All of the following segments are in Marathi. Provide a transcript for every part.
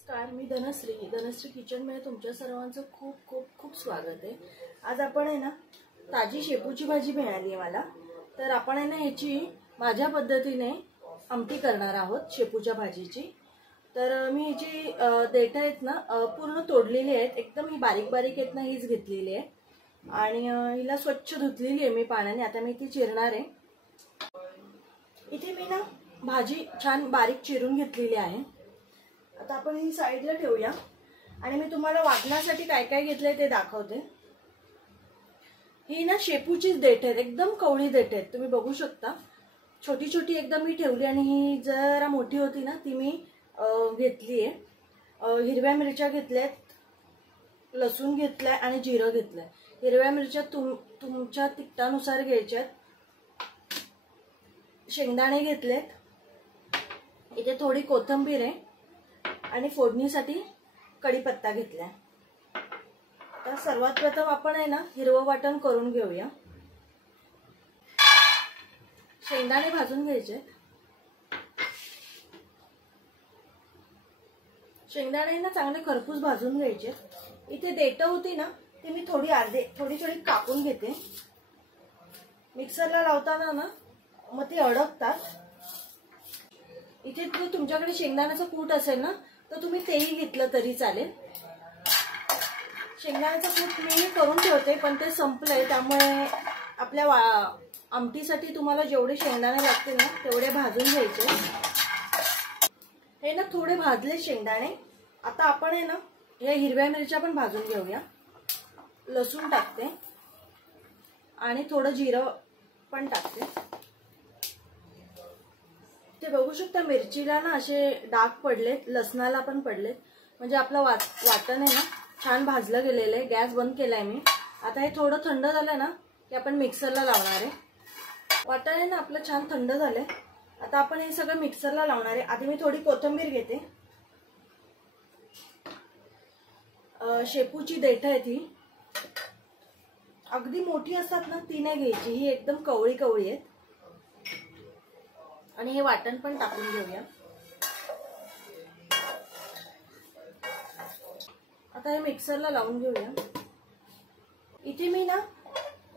नमस्कार, मी धनश्री किचनमध्ये तुमच्या सर्वांचं खूप खूप खूप स्वागत आहे। आज आपण आहे ना ताजी शेपूची भाजी मिळाली आहे मला, तर आपण आहे ना ह्याची माझ्या पद्धतीने आमटी करणार आहोत शेपूच्या भाजीची। तर मी ह्याची देठ आहेत ना पूर्ण तोडलेली आहेत, एकदम ही बारीक बारीक आहेत ना हीच घेतलेली आहे आणि हिला स्वच्छ धुतलेली आहे मी पाण्याने। आता मी ती चिरणार आहे। इथे मी ना भाजी छान बारीक चिरून घेतलेली आहे। आता आपण ही साइडला ठेवूया आणि मी तुम्हाला वाटण्यासाठी काय काय घेतलंय ते दाखवते। ही ना शेपूची देठ आहेत, एकदम कवळी देठ आहेत, तुम्ही बघू शकता। छोटी छोटी एकदम मी ठेवली आणि ही जरा मोठी होती ना ती मी घेतली आहे। हिरव्या मिरच्या घेतल्यात, लसूण घेतलाय आणि जिरं घेतलंय। हिरव्या मिरच्या तुमच्या तिखटानुसार घ्यायच्यात। शेंगदाणे घेतलेत, इथे थोडी कोथिंबीर आहे आणि फोडणीसाठी कढीपत्ता घेतलाय। तर सर्वात प्रथम आपण आहे ना हिरवं वाटण करून घेऊया। शेंगदाणे भाजून घ्यायचे। शेंगदाणे ना चांगले खरपूस भाजून घ्यायचे। इथे देठ होती ना ती मी थोडी कापून घेते। मिक्सरला लावताना ना मग ती अडकतात। इथे जर तुमच्याकडे शेंगदाण्याचं कूट असेल ना तर तुम्ही तेही घेतलं तरी चालेल। शेंगदाण्याचं कूट मी करून ठेवते पण ते संपलंय, त्यामुळे आपल्या आमटीसाठी तुम्हाला जेवढे शेंगदाणे लागतील ना तेवढे भाजून घ्यायचे। हे ना थोडे भाजले शेंगदाणे। आता आपण आहे ना या हिरव्या मिरच्या पण भाजून घेऊया। लसूण टाकते आणि थोडं जिरं पण टाकते। ते बघू शकता मिरचीला ना असे डाग पडलेत, लसणाला पण पडलेत, म्हणजे आपलं वाटण आहे ना छान भाजलं गेलेलं आहे। गॅस बंद केलाय मी। आता हे थोडं थंड झालं ना की आपण मिक्सरला लावणार आहे। वाटण आहे ना आपलं छान थंड झालंय। आता आपण हे सगळं मिक्सरला लावणार आहे। आधी मी थोडी कोथिंबीर घेते। शेपूची देठ आहे ती अगदी मोठी असतात ना ती नाही घ्यायची, ही एकदम कवळी कवळी आहेत। आणि हे वाटण पण टाकून घेऊया। आता हे मिक्सरला लावून घेऊया। इथे मी ना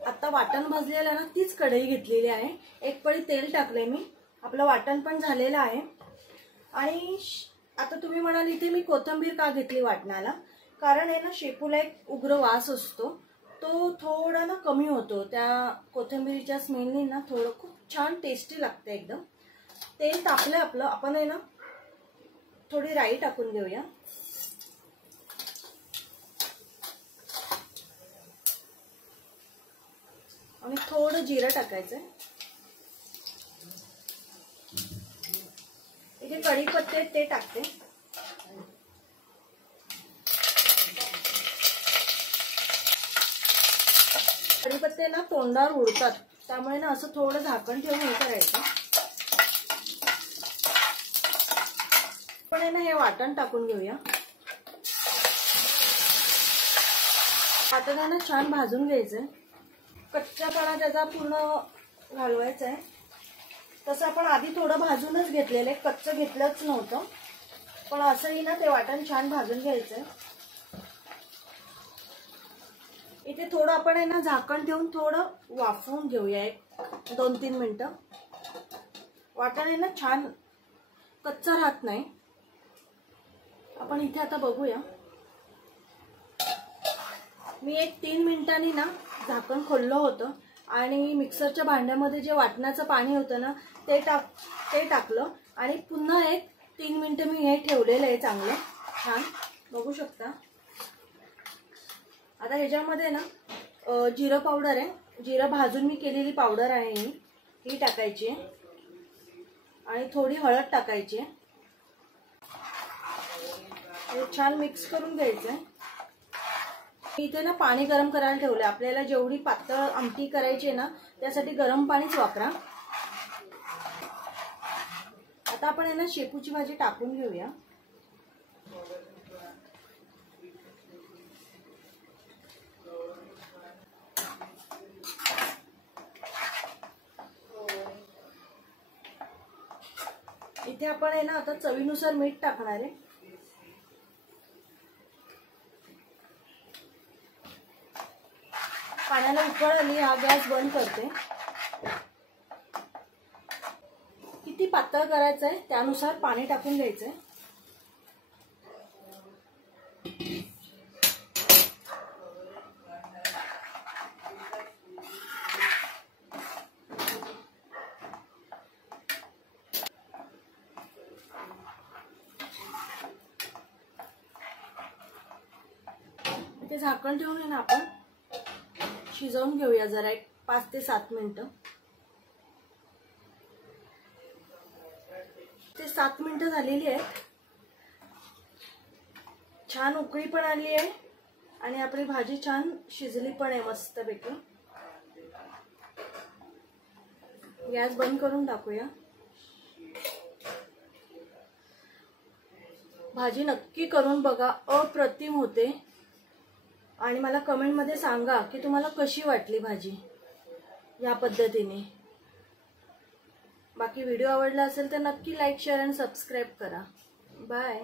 आता वाटण भाजलेलं ना तीच कढई घेतलेली आहे। एक पळी तेल टाकले मी, आपलं वाटण पण झालेलं आहे। आणि आता तुम्ही म्हणाल इथे मी कोथिंबीर का घेतली वाटणाला, कारण आहे ना शेपूला एक उग्र वास असतो, तो थोडा ना कमी होतो त्या कोथिंबीरीच्या स्मेलने ना। थोडं खूप छान टेस्टी लागते एकदम। तेल तापलं आपलं, आपण आहे ना थोडी राई टाकून घेऊया आणि थोडं जिरं टाकायचंय। इथे कढीपत्ते ते टाकते। कढीपत्ते ना तोंडावर उडतात, त्यामुळे ना असं थोडं झाकण ठेवून हे करायचं। पण ना हे वाटण टाकून घेऊया। वाटण ना छान भाजून घ्यायचंय, कच्चापणा त्याचा पूर्ण घालवायचा आहे। तसं आपण आधी थोडं भाजूनच घेतलेलं आहे, कच्चं घेतलंच नव्हतं, पण असंही ना ते वाटण छान भाजून घ्यायचंय। इथे थोडं आपण आहे ना झाकण ठेवून थोडं वाफवून घेऊया, 1-2-3 मिनिटं। वाटण आहे ना छान कच्चं राहत नाही। आपण इथे आता बघूया, मी 1-3 मिनिटांनी ना झाकण खोललं होतं आणि मिक्सरच्या भांड्यामध्ये जे वाटणाचं पाणी होतं ना ते टाकलं आणि पुन्हा 1-3 मिनिटं मी हे ठेवलेलं आहे चांगलं छान, बघू शकता। आता ह्याच्यामध्ये ना जिरं पावडर आहे, जिरं भाजून मी केलेली पावडर आहे ही टाकायची आहे आणि थोडी हळद टाकायची आहे। हे छान मिक्स करून घ्यायचंय। इथे ना पाणी गरम करायला ठेवलंय, आपल्याला जेवढी पातळ आमटी करायची आहे ना त्यासाठी गरम पाणीच वापरा। आता आपण आहे ना शेपूची भाजी टाकून घेऊया। इथे आपण आहे ना आता चवीनुसार मीठ टाकणार आहे। पाण्याला उकळ आली, हा गॅस बंद करते. किती पातळ करायचं आहे त्यानुसार पाणी टाकून घ्यायचंय. ते झाकण ठेवून आहे ना आपण शिजवून घेऊया जरा, एक 5 ते 7 मिनिटं. ते 7 मिनिटं झालेली आहेत. छान उकळी पण आली आहे आणि आपली भाजी छान शिजली पण आहे मस्तपैकी. गॅस बंद करून टाकूया. भाजी नक्की करून बघा, अप्रतिम होते. आणि मला कमेंटमध्ये सांगा की तुम्हाला कशी वाटली भाजी या पद्धतीने. बाकी व्हिडिओ आवडला असेल तर नक्की लाईक, शेअर आणि सबस्क्राईब करा. बाय.